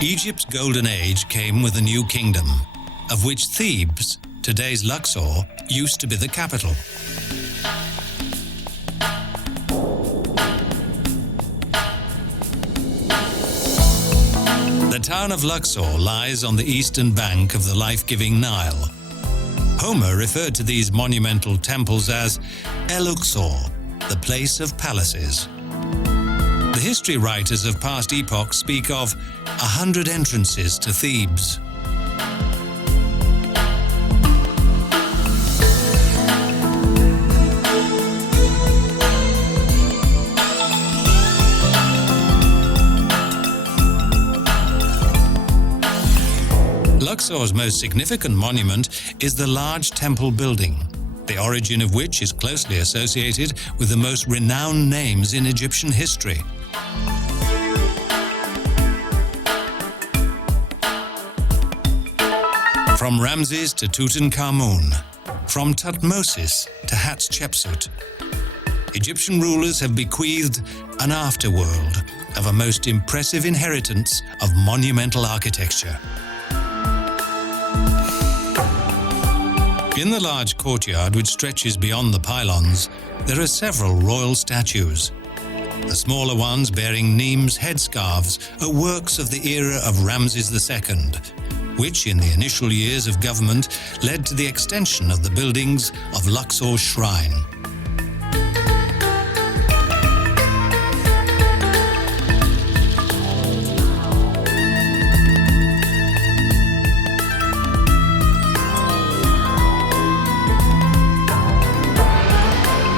Egypt's golden age came with a new kingdom, of which Thebes, today's Luxor, used to be the capital. The town of Luxor lies on the eastern bank of the life-giving Nile. Homer referred to these monumental temples as El-Uqsor, the place of palaces. The history writers of past epochs speak of 100 entrances to Thebes. Luxor's most significant monument is the large temple building, the origin of which is closely associated with the most renowned names in Egyptian history. From Ramses to Tut-ench-Amun, from Tutmosis to Hatschepsut, Egyptian rulers have bequeathed an afterworld of a most impressive inheritance of monumental architecture. In the large courtyard which stretches beyond the pylons, there are several royal statues. The smaller ones bearing Neem's headscarves are works of the era of Ramses the Second, which in the initial years of government led to the extension of the buildings of Luxor's shrine.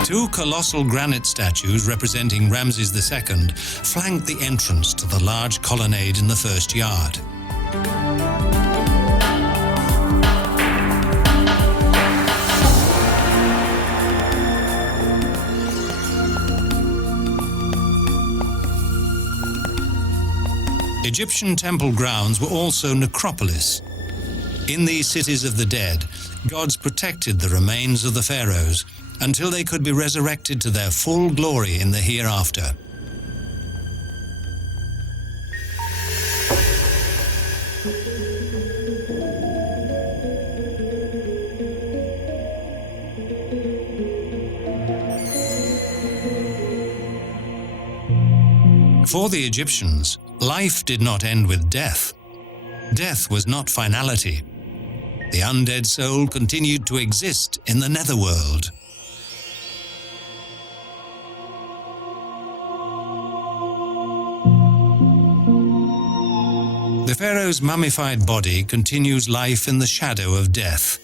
Two colossal granite statues representing Ramses II flank the entrance to the large colonnade in the first yard. Egyptian temple grounds were also necropolis. In these cities of the dead, gods protected the remains of the pharaohs until they could be resurrected to their full glory in the hereafter. For the Egyptians, life did not end with death. Death was not finality. The undead soul continued to exist in the netherworld. The pharaoh's mummified body continues life in the shadow of death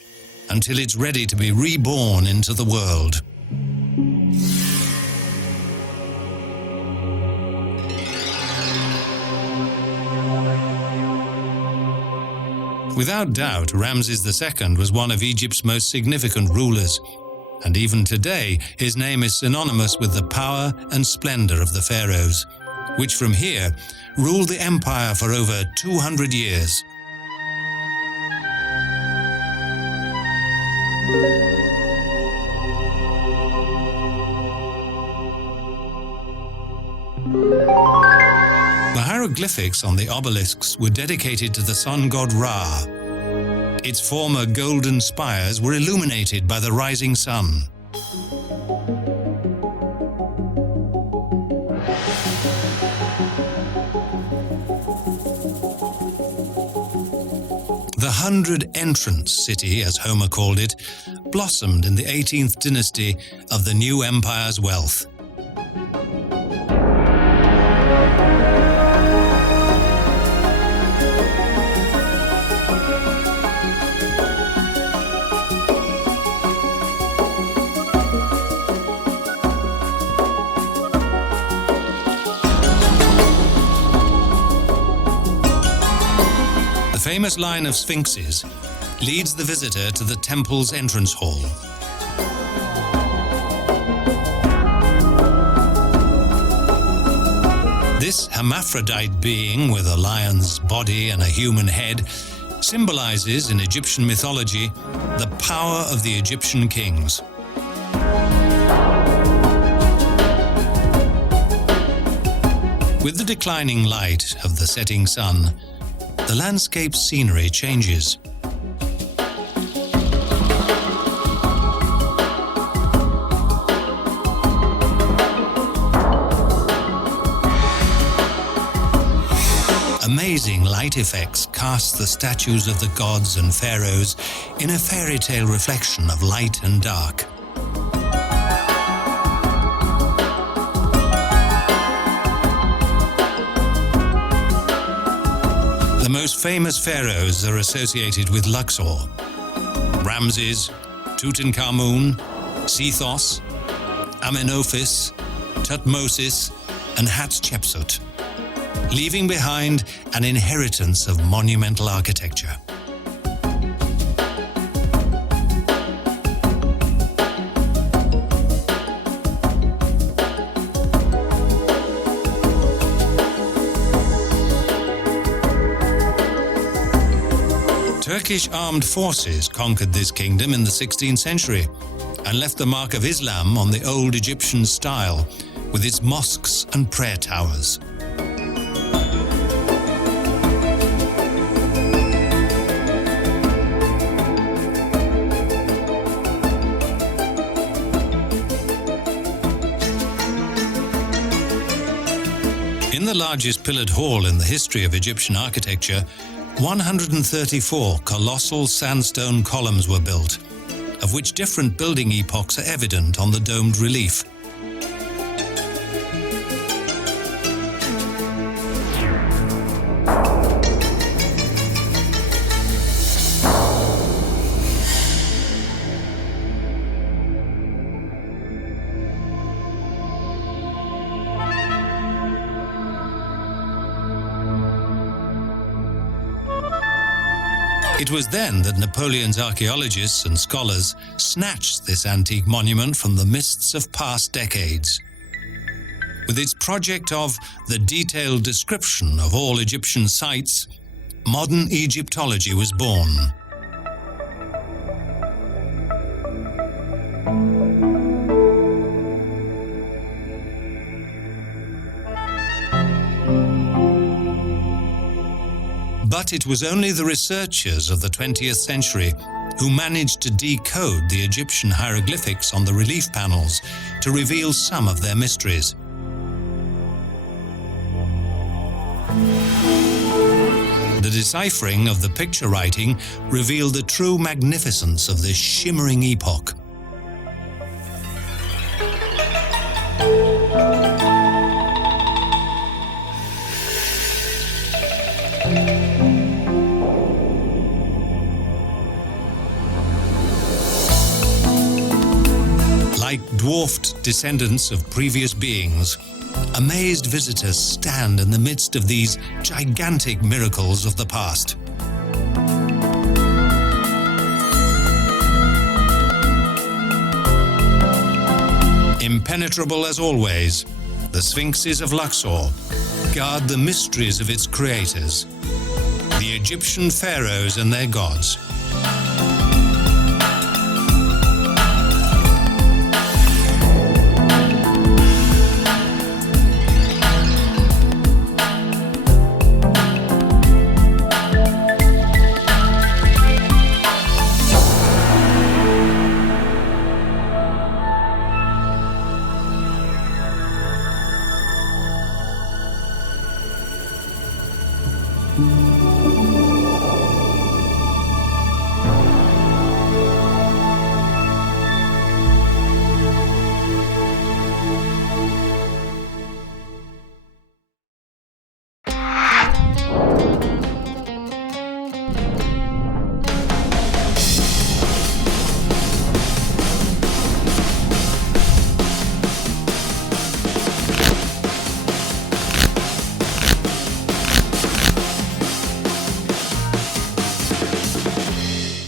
until it's ready to be reborn into the world. Without doubt, Ramses II was one of Egypt's most significant rulers, and even today his name is synonymous with the power and splendor of the pharaohs, which from here ruled the empire for over 200 years. The hieroglyphics on the obelisks were dedicated to the sun god Ra. Its former golden spires were illuminated by the rising sun. The 100-entrance city, as Homer called it, blossomed in the 18th dynasty of the new empire's wealth. The famous line of sphinxes leads the visitor to the temple's entrance hall. This hermaphrodite being with a lion's body and a human head symbolizes in Egyptian mythology the power of the Egyptian kings. With the declining light of the setting sun, the landscape scenery changes. Amazing light effects cast the statues of the gods and pharaohs in a fairy tale reflection of light and dark. The most famous pharaohs are associated with Luxor: Ramses, Tut-ench-Amun, Sethos, Amenophis, Tutmosis, and Hatschepsut, leaving behind an inheritance of monumental architecture. Turkish armed forces conquered this kingdom in the 16th century and left the mark of Islam on the old Egyptian style, with its mosques and prayer towers. In the largest pillared hall in the history of Egyptian architecture, 134 colossal sandstone columns were built, of which different building epochs are evident on the domed relief. It was then that Napoleon's archaeologists and scholars snatched this antique monument from the mists of past decades. With its project of the detailed description of all Egyptian sites, modern Egyptology was born. But it was only the researchers of the 20th century who managed to decode the Egyptian hieroglyphics on the relief panels to reveal some of their mysteries. The deciphering of the picture writing revealed the true magnificence of this shimmering epoch. Like dwarfed descendants of previous beings, amazed visitors stand in the midst of these gigantic miracles of the past. Impenetrable as always, the sphinxes of Luxor guard the mysteries of its creators, the Egyptian pharaohs and their gods.